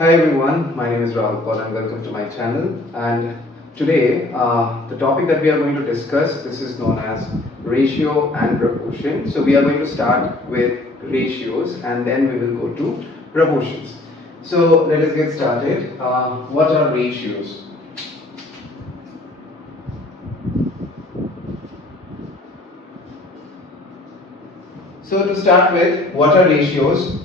Hi everyone, my name is Rahul Paul and welcome to my channel. And today, the topic that we are going to discuss, this is known as ratio and proportion. So we are going to start with ratios and then we will go to proportions. So let us get started. What are ratios? So to start with, what are ratios?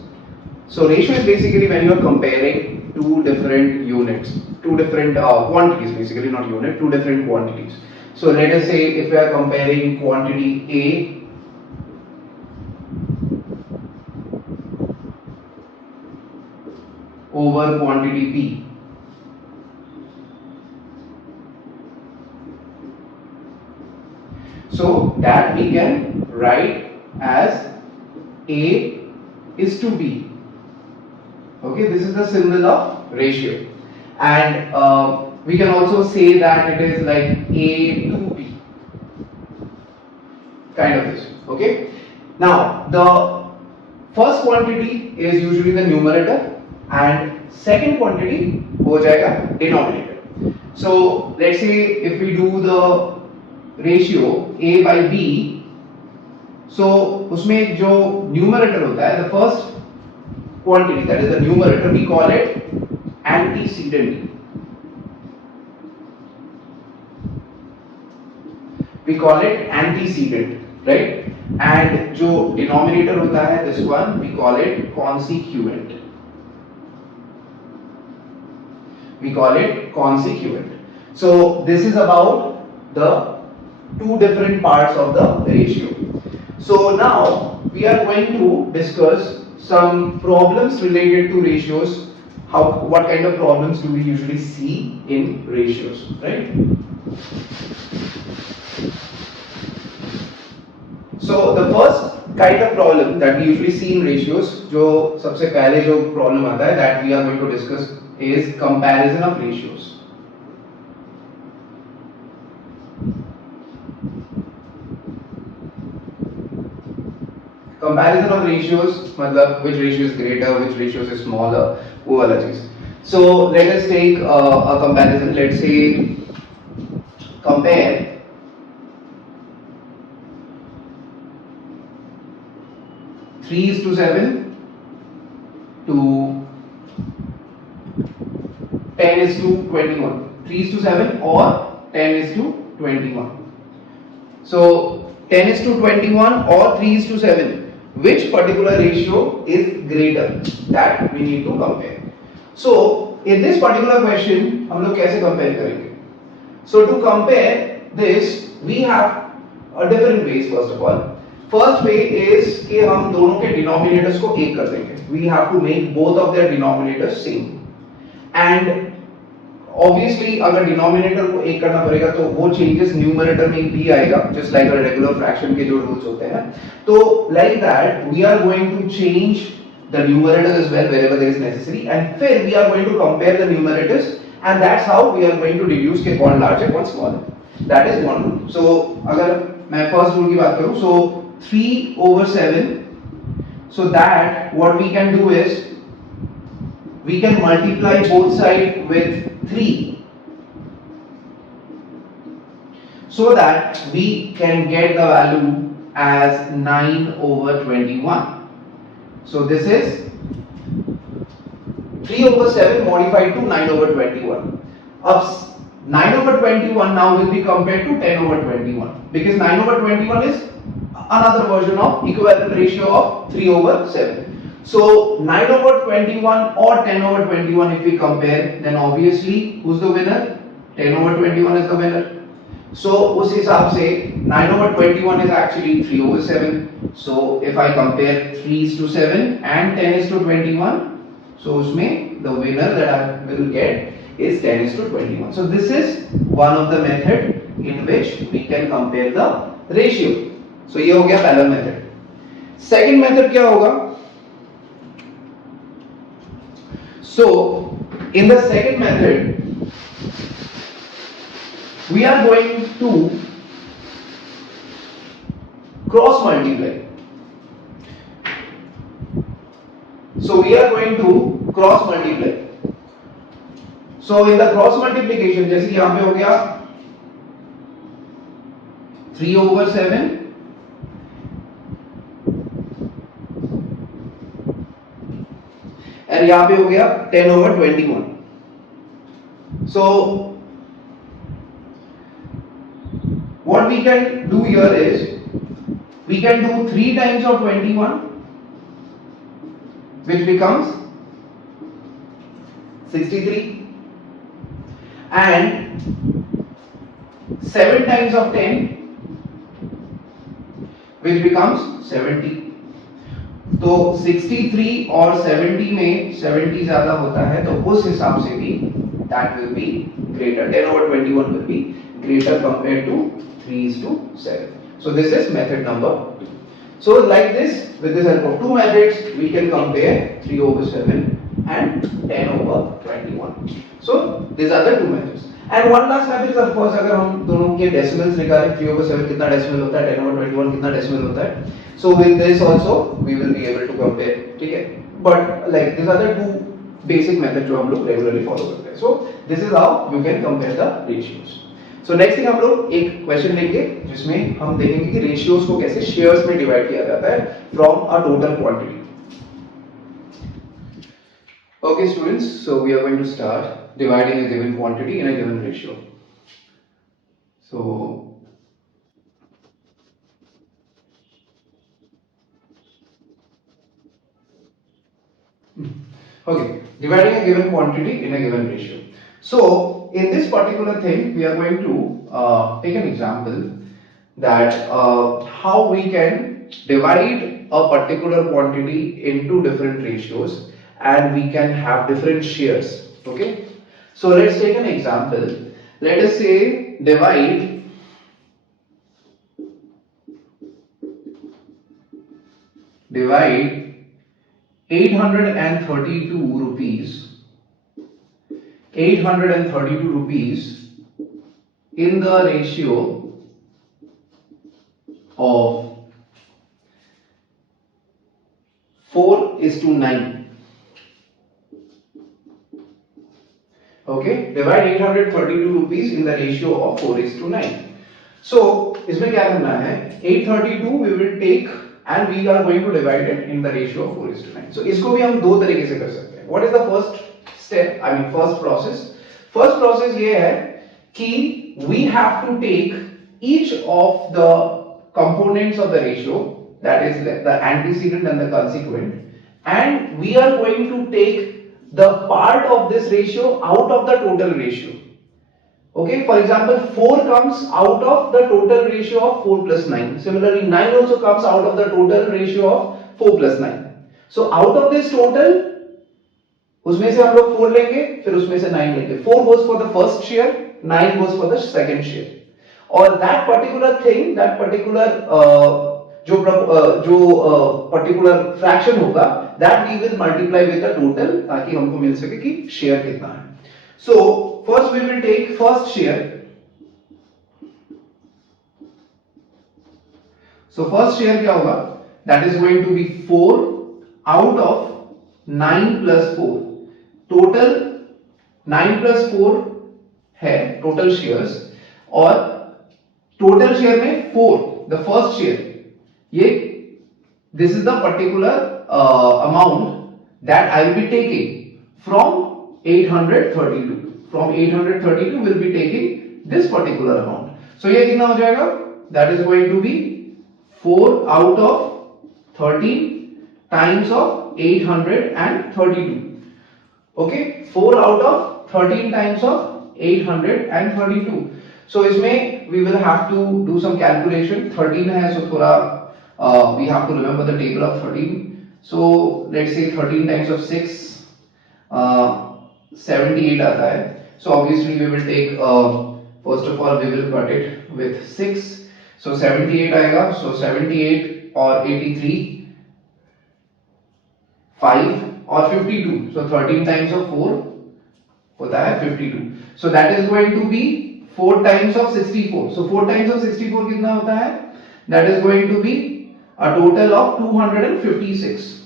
So ratio is basically when you are comparing two different units, two different quantities, basically not unit, two different quantities. So let us say if we are comparing quantity A over quantity B. So that we can write as A is to B. Okay, this is the symbol of ratio, and we can also say that it is like A to B, kind of this. Okay, now the first quantity is usually the numerator, and second quantity हो जाएगा denominator. So let's say if we do the ratio A by B, so उसमें जो numerator होता है, the first quantity, that is the numerator, we call it antecedent. We call it antecedent, right? And जो denominator होता है, this one, we call it consequent. We call it consequent. So this is about the two different parts of the ratio. So now we are going to discuss some problems related to ratios. What kind of problems do we usually see in ratios, right? So the first kind of problem that we usually see in ratios, जो सबसे पहले जो problem आता है, that we are going to discuss is comparison of ratios. Comparison of ratios, मतलब which ratio is greater, which ratio is smaller, वो वाला चीज. So let us take a comparison. Let's say compare three is to 7 to 10 is to 21. 3 is to 7 or 10 is to 21. So 10 is to 21 or 3 is to 7. Which particular ratio is greater? That we need to compare. So in this particular question, हम लोग कैसे compare करेंगे? So to compare this, we have a different ways. First of all, first way is कि हम दोनों के denominators को एक कर देंगे. We have to make both of their denominators same. And obviously अगर denominator को एक करना पड़ेगा तो वो changes numerator में भी आएगा, just like a regular fraction के जो rules होते हैं. तो like that we are going to change the numerators as well wherever there is necessary, and फिर we are going to compare the numerators, and that's how we are going to deduce कि कौन larger कौन smaller. That is one rule. So अगर मैं first rule की बात करूँ, so 3 over 7, so that what we can do is we can multiply both sides with 3 so that we can get the value as 9 over 21. So this is 3 over 7 modified to 9 over 21. Up 9 over 21 now will be compared to 10 over 21 because 9 over 21 is another version of equivalent ratio of 3 over 7. So 9 over 21 or 10 over 21, if we compare, then obviously who's the winner? 10 over 21 is the winner. So उस हिसाब से 9 over 21 is actually 3 over 7. So if I compare 3 is to 7 and 10 is to 21, so उसमें the winner that I will get is 10 is to 21. So this is one of the method in which we can compare the ratio. So ये हो गया पहला method. Second method क्या होगा? So in the second method, we are going to cross multiply. So we are going to cross multiply. So in the cross multiplication जैसे कि यहां पे हो गया 3/7 और यहां पे हो गया 10/21. So what we can do here is we can do 3 times of 21, which becomes 63, and 7 times of 10, which becomes 70. तो 63 और 70 में 70 ज्यादा होता है, तो उस हिसाब से भी that will be greater. 10/21 will be greater compared to 3:7. So this is method number 2. So like this, with the help of two methods, we can compare 3/7 and 10/21. So these are the two methods. And one last method is of course अगर हम दोनों के decimals निकालें, 3/7 कितना decimal होता है, 10/21 कितना decimal होता है. So with this also we will be able to compare, ठीक है. But like these are the two basic methods जो हम लोग regularly follow करते हैं. So this is how you can compare the ratios. So next thing हम लोग एक question लेंगे जिसमें हम देखेंगे कि ratios को कैसे shares में divide किया जाता है from a total quantity. Okay students, so we are going to start dividing a given quantity in a given ratio. So okay, dividing a given quantity in a given ratio. So in this particular thing we are going to take an example that how we can divide a particular quantity into different ratios and we can have different shares. Okay, so let's take an example. Let us say divide 832 rupees in the ratio of 4:9. Okay, divide 832 rupees in the ratio of 4:9. So इसमें क्या करना है, 832 we will take and we are going to divide it in the ratio of 4:9. So इसको भी हम दो तरीके से कर सकते हैं. What is the first step? I mean first process. First process ये है कि we have to take each of the components of the ratio, that is the antecedent and the consequent, and we are going to take the part of this ratio out of the total ratio. Okay, for example 4 comes out of the total ratio of 4 plus 9. Similarly 9 also comes out of the total ratio of 4 plus 9. So out of this total उसमें से हम लोग 4 लेंगे, फिर उसमें से 9 लेंगे. 4 goes for the first share, 9 goes for the second share. और that particular thing, that particular जो particular fraction होगा, that we will multiply with the total ताकि हमको मिल सके कि share कितना है. So first we will take first share. So first share क्या होगा? That is going to be 4 out of 9 plus 4. Total 9 plus 4 है total shares और total share में 4, the first share, ये this is the particular amount that I will be taking from 832. From 832 will be taking this particular amount. So ये कितना हो जाएगा? That is going to be 4 out of 13 times of 832. Okay, 4 out of 13 times of 832. So इसमें we will have to do some calculation. 13 है, so थोड़ा we have to remember the table of 13. So let's say 13 times of 6, 78 आता है. So obviously we will take first of all we will cut it with 6. So 78 आएगा. So 78 और 83, 5 और 52. So 13 times of 4 होता है 52. So that is going to be 4 times of 64. So 4 times of 64 कितना होता है? That is going to be a total of 256.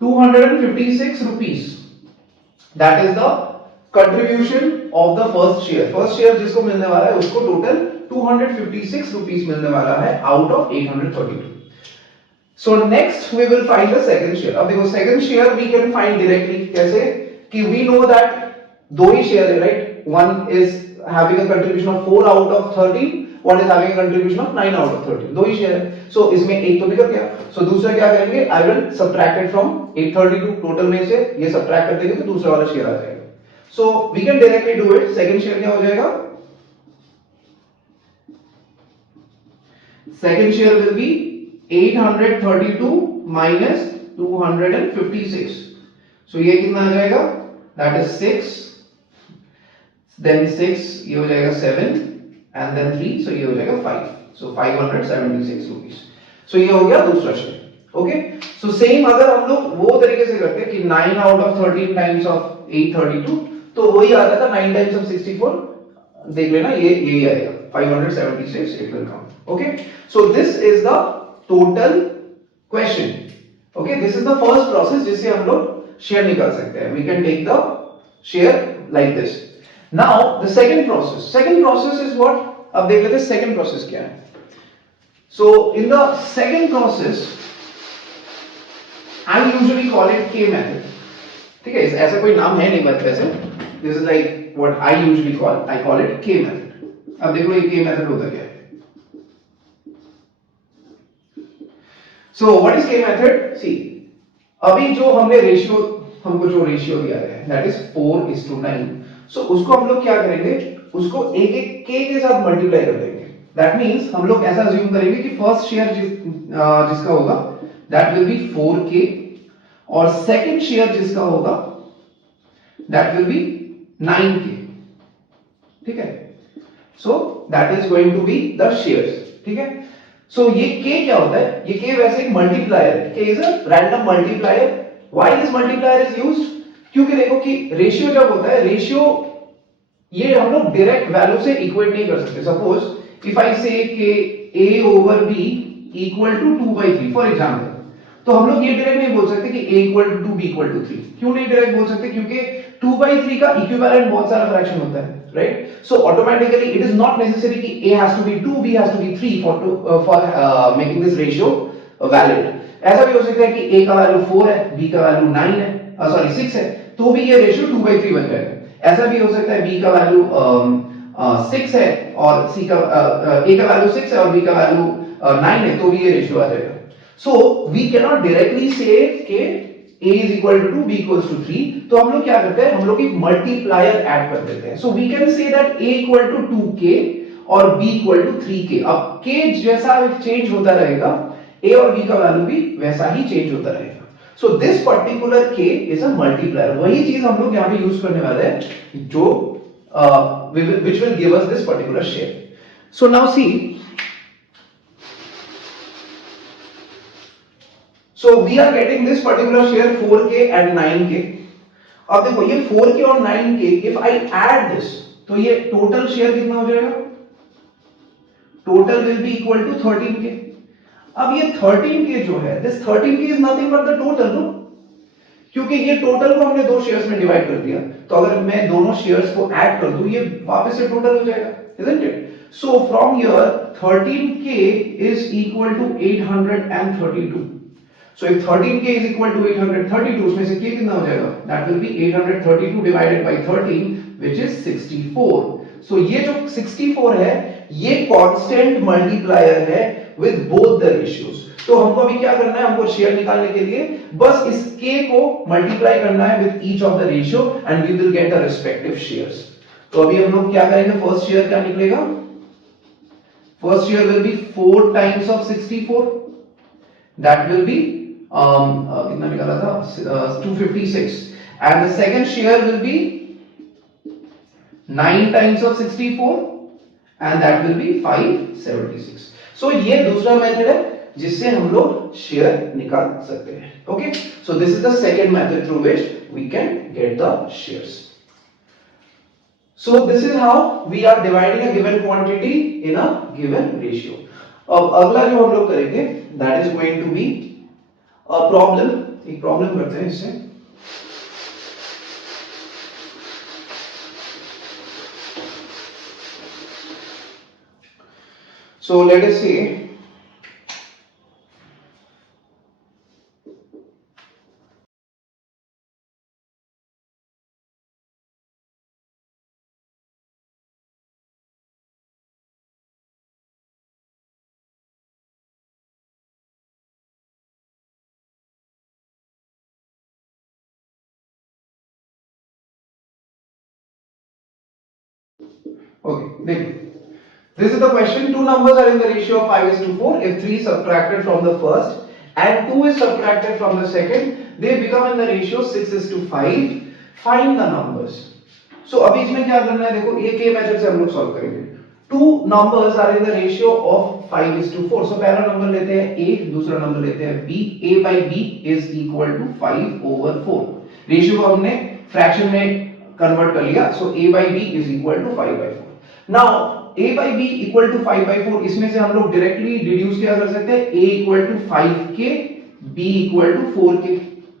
256 rupees. That is the contribution of the first share जिसको मिलने वाला है उसको टोटल 256 रुपीस मिलने वाला है out of 832. So next we will find the second share. अब देखो second share we can find directly कैसे कि we know that दो ही शेयर है, right? One is having a contribution of 4 out of 13, one is having a contribution of 9 out of 13. दो ही share है. So इसमें एक तो निकल गया. So दूसरा क्या करेंगे? I will subtract it from 832 total में से ये subtract कर देंगे तो दूसरा वाला शेयर आ जाएगा. So we can directly do it. Second share क्या हो जाएगा? Second share will be 832 minus 256. So ये कितना आ जाएगा? That is 6. Then 6 ये हो जाएगा 7 and then 3 so ये हो जाएगा 5. So 576 rupees. So ये हो गया दूसरा शेयर. Okay? So same अगर हम लोग वो तरीके से करते हैं कि 9 out of 13 times of 832 तो वही आ जाता 9 times of 64 देख लेना ये आएगा 576 it will come. Okay? So this is the total question. Okay? This is the first process जिससे हम लोग शेयर निकाल सकते हैं. We can take the share like this. Now the second process is what? अब देख लेते हैं second process क्या है. So in the second process I usually call it K method. ठीक है, ऐसा कोई नाम है नहीं बट वैसे this is like what I usually call it K method. अब देखो ये K method होता क्या है. So what is K method? See, अभी जो हमने हमको जो रेशियो दिया है that is 4:9. So उसको हम लोग क्या करेंगे? उसको एक K के साथ मल्टीप्लाई कर देंगे. That means हम लोग ऐसा अज्यूम करेंगे कि फर्स्ट शेयर जिसका होगा that will be 4K और सेकंड शेयर जिसका होगा that will be 9K. ठीक है? So that is going to be the shares. ठीक है? So ये K क्या होता है? ये K वैसे एक मल्टीप्लायर है. K is a random multiplier. Why this multiplier is used? क्योंकि देखो कि रेशियो जब होता है रेशियो ये हम लोग डायरेक्ट वैल्यू से इक्वेट नहीं कर सकते. सपोज इफ आई से कि a over b equal to 2/3 for example तो हम लोग ये डायरेक्ट नहीं बोल सकते कि a equal to 2 b equal to 3. क्यों नहीं डायरेक्ट बोल सकते? क्योंकि 2/3 का इक्विवेलेंट बहुत सारा फ्रैक्शन होता है, right? So automatically it is not necessary कि a has to be 2 b has to be 3 for making this ratio valid. ऐसा भी हो सकता है कि a का वैल्यू 4 है, b का वैल्यू 9 है, सॉरी 6 है, तो भी ये रेशियो 2/3 बन जाएगा. ऐसा भी हो सकता है b का वैल्यू 6 है और a का वैल्यू 6 है और b का वैल्यू 9 है, तो भी ये रेशियो आ जाएगा. So we can not directly say कि a is equal to 2 b equals to 3. तो हम लोग क्या करते हैं? हम लोग एक मल्टीप्लायर ऐड कर देते हैं. So we can say that a equal to 2k और b equal to 3k. अब k जैसा चेंज होता रहेगा a और b का वैल्यू भी वैसा ही चेंज होता रहेगा. So this particular k is a multiplier. वही चीज हम लोग यहाँ पे यूज करने वाले हैं जो which will give us this particular share. So now see, so we are getting this particular share 4k and 9k. अब देखो ये 4k और 9k if I add this तो ये टोटल शेयर कितना हो जाएगा? Total will be equal to 13k. अब ये 13k जो है this 13k is nothing but the total, no? क्योंकि ये टोटल को हमने दो शेयर्स में डिवाइड कर दिया, तो अगर मैं दोनों शेयर्स को ऐड कर दूं ये वापस से टोटल हो जाएगा, isn't it? So from here 13k is equal to 832. So if 13k is equal to 832 उसमें से k कितना हो जाएगा? That will be 832 divided by 13 which is 64. So ये जो 64 है ये कांस्टेंट मल्टीप्लायर है with both the ratios. तो हमको अभी क्या करना है? हमको शेयर निकालने के लिए बस इस k को मल्टीप्लाई करना है with each of the ratio and we will get the respective shares. तो अभी हम लोग क्या करेंगे? फर्स्ट शेयर क्या निकलेगा? First share will be 4 times of 64. That will be कितना निकाला था? 256. And the second share will be 9 times of 64 and that will be 576. So ये दूसरा मेथड है जिससे हम लोग शेयर निकाल सकते हैं. Okay? So this is the second method through which we can get the shares. So this is how we are dividing a given quantity in a given ratio. अब अगला जो हम लोग करेंगे that is going to be a problem. एक problem करते हैं इससे. So let us say okay, देखो this is the question. Two numbers are in the ratio of 5:4. If 3 is subtracted from the first and 2 is subtracted from the second, they become in the ratio 6:5. Find the numbers. So अभी इसमें क्या करना है, देखो ये के method से हम लोग सॉल्व करेंगे. Two numbers are in the ratio of 5:4. So पहला नंबर लेते हैं a, दूसरा नंबर लेते हैं b. a by b is equal to 5/4. Ratio को हमने फ्रैक्शन में कन्वर्ट कर लिया. So a by b is equal to 5/4. Now a by b equal to 5/4. इसमें से हम लोग डायरेक्टली डिड्यूस क्या कर सकते हैं, a equal to 5k, b equal to 4k.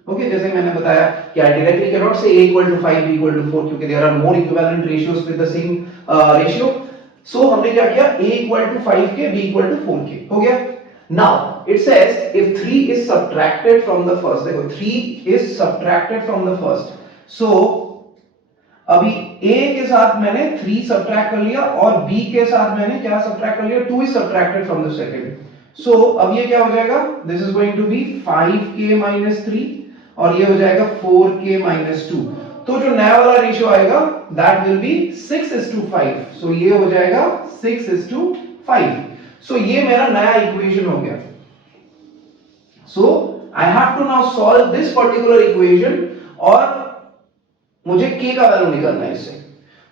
Okay, जैसे मैंने बताया कि आई डायरेक्टली कैन नॉट से a equal to 5, b equal to 4 क्योंकि there are more equivalent ratios with the same ratio. So हमने क्या किया, a equal to 5k, b equal to 4k हो गया. Now it says if 3 is subtracted from the first, देखो 3 is subtracted from the first. सो अभी a के साथ मैंने 3 सब्ट्रैक्ट कर लिया और b के साथ मैंने क्या सब्ट्रैक्ट कर लिया, 2 is subtracted from the second. सो अब ये क्या हो जाएगा, this is going to be 5k minus 3 और ये हो जाएगा 4k minus 2. तो जो नया वाला रेशियो आएगा दैट विल बी 6:5. सो ये हो जाएगा 6:5. सो ये मेरा नया इक्वेशन हो गया. So I have to now solve this particular equation और मुझे k का वैल्यू निकालना है इससे.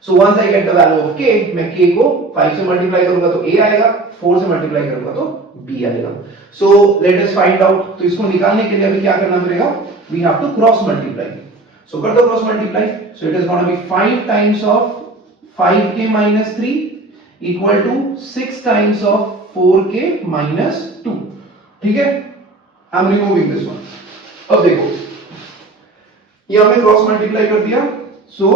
So once I get the value of k, मैं k को 5 से मल्टीप्लाई करूंगा तो a आएगा, 4 से मल्टीप्लाई करूंगा तो b आएगा. So let us find out. तो इसको निकालने के लिए अभी क्या करना पड़ेगा, we have to cross multiply. So कर दो cross multiply. So it is gonna be 5 times of 5k minus 3 equal to 6 times of 4k minus 2. ठीक है, I am removing this one. अब देखो ये हमने क्रॉस मल्टीप्लाई कर दिया. सो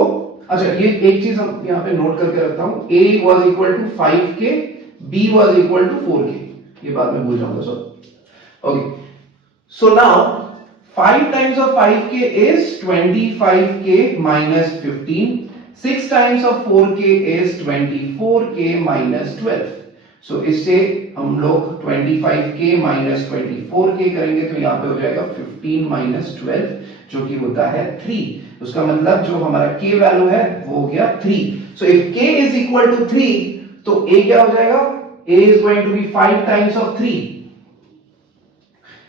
अच्छा, ये एक चीज हम यहाँ पे नोट करके रखता हूं, a was equal to 5k, b was equal to 4k. ये बात मैं भूल जाऊंगा. So okay, so now 5 times of 5k is 25k minus 15. 6 times of 4k is 24k minus 12. सो इससे हम लोग 25k minus 24k करेंगे तो यहाँ पे हो जाएगा 15 minus 12 जो कि होता है 3. उसका मतलब जो हमारा k वैल्यू है वो हो गया 3. So if k is equal to 3 तो a क्या हो जाएगा, a is going to be 5 times of 3.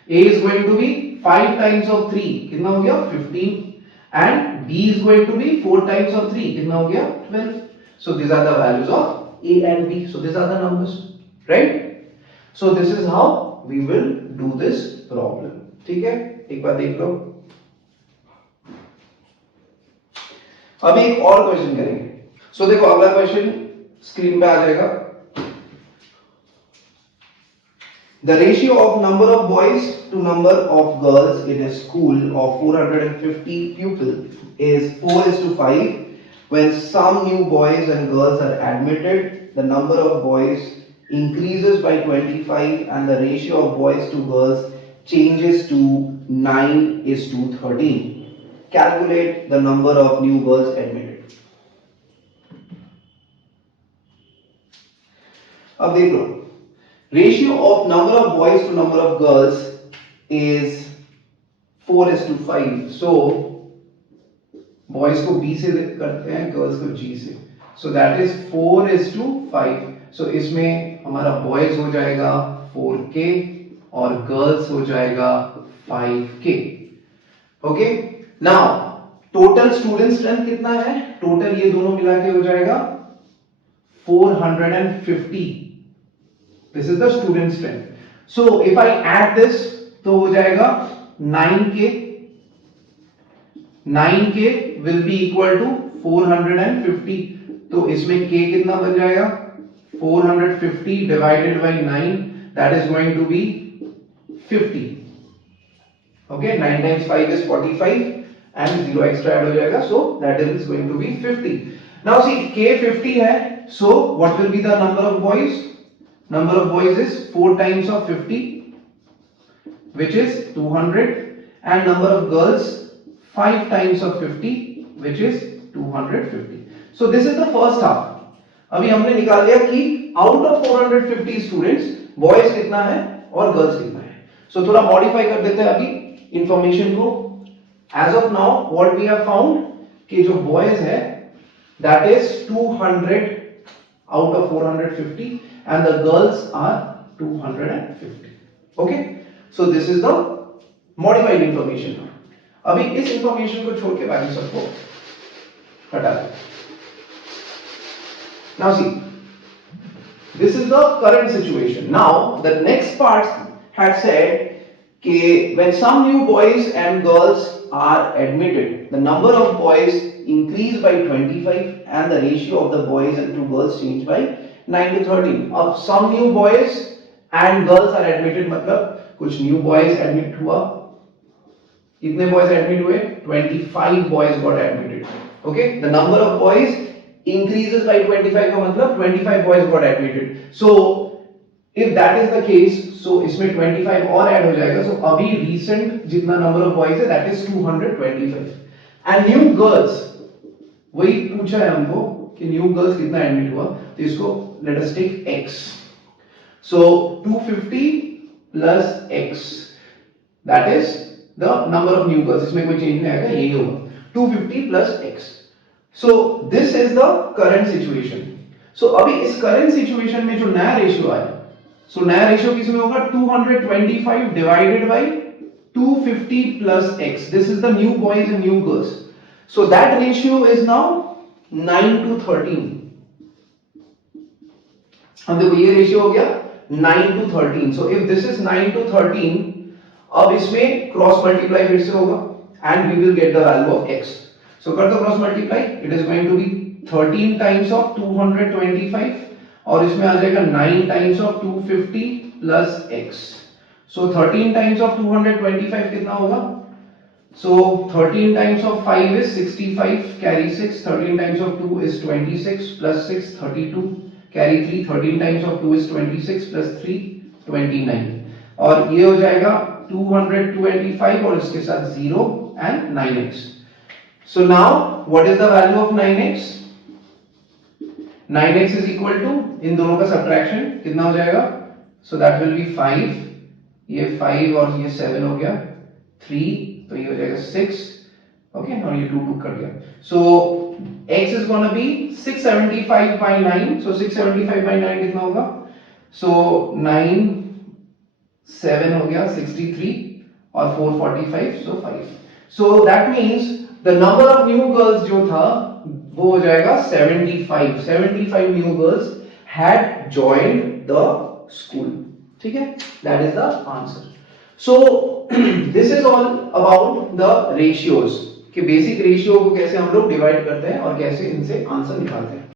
a is going to be 5 times of 3 कितना हो गया 15 and b is going to be 4 times of 3 कितना हो गया 12. So these are the values of a and b. So these are the numbers, right? So this is how we will do this problem. ठीक है, एक बार देख लो. अभी एक और क्वेश्चन करेंगे. सो देखो अगला क्वेश्चन स्क्रीन पे आ जाएगा. The ratio of number of boys to number of girls in a school of 450 pupils is 4:5. When some new boys and girls are admitted, the number of boys increases by 25 and the ratio of boys to girls changes to 9:13. Calculate the number of new girls admitted. अब देख लो, ratio of number of boys to number of girls is 4:5. So boys को b से करते हैं, girls को g से. So that is 4:5. So इसमें हमारा boys हो जाएगा 4k और girls हो जाएगा 5k. Okay? Now total student strength कितना है, total ये दोनों मिला के हो जाएगा 450. This is the student strength. So if I add this तो हो जाएगा 9k. 9k will be equal to 450. तो इसमें k कितना बन जाएगा, 450 divided by 9, that is going to be 50. Okay, 9 times 5 is 45 and 0 extra add हो जाएगा, so that is going to be 50. Now see k 50 है, so what will be the number of boys? number of boys is 4 times of 50, which is 200, and number of girls 5 times of 50, which is 250. So this is the first half. अभी हमने निकाल लिया कि out of 450 students boys कितना है और girls कितना है. So थोड़ा modify कर देते हैं अभी information को. As of now what we have found कि जो boys है that is 200 out of 450 and the girls are 250. Okay, so this is the modified information. अभी इस information को छोड़ के बाकी सबको हटा दें. Now see, this is the current situation. Now the next part had said कि when some new boys and girls are admitted, the number of boys increase by 25 and the ratio of the boys and to girls change by 9 to 13. अब some new boys and girls are admitted मतलब कुछ new boys admit हुआ. कितने boys admit हुए? 25 boys got admitted. Okay, the number of boys increases by 25 का मतलब 25 boys got admitted. So if that is the case, so इसमें 25 और add हो जाएगा. So अभी recent जितना number of boys है that is 225 and new girls वही पूछा है हमको कि new girls कितना admit हुआ. तो इसको let us take x. So 250 plus x that is the number of new girls. इसमें कोई change नहीं आएगा, यही होगा 250 plus x. So this is the current situation. So अभी इस current situation में जो नया रेशियो आया, so नया रेशियो किसमें होगा? 225 divided by 250 plus x. This is the new boys and new girls. So that ratio is now 9 to 13. अब देखो ये रेशियो हो गया 9 to 13. So if this is 9 to 13, अब इसमें क्रॉस मल्टीप्लाई फिर से होगा and we will get the value of x. So कर दो cross multiply, it is going to be 13 times of 225 और इसमें आ जाएगा 9 times of 250 plus x. So 13 times of 225 कितना होगा? So 13 times of 5 is 65, carry 6. 13 times of 2 is 26 plus 6 32, carry 3. 13 times of 2 is 26 plus 3 29 और ये हो जाएगा 225 और इसके साथ 0 and 9x. So now what is the value of 9x? 9x is equal to इन दोनों का subtraction कितना हो जाएगा? So that will be 5. ये 5 और ये 7 हो गया 3 तो ये हो जाएगा 6. Okay, और ये 2 कट गया. So x is gonna be 675 by 9. So 675 by 9 कितना होगा? So 9 7 हो गया 63 और 445 so 5. So that means the number of new girls जो था वो हो जाएगा 75. 75 new girls had joined the school. ठीक है? That is the answer. So this is all about the ratios कि basic ratio को कैसे हम लोग divide करते हैं और कैसे इनसे आंसर निकालते हैं.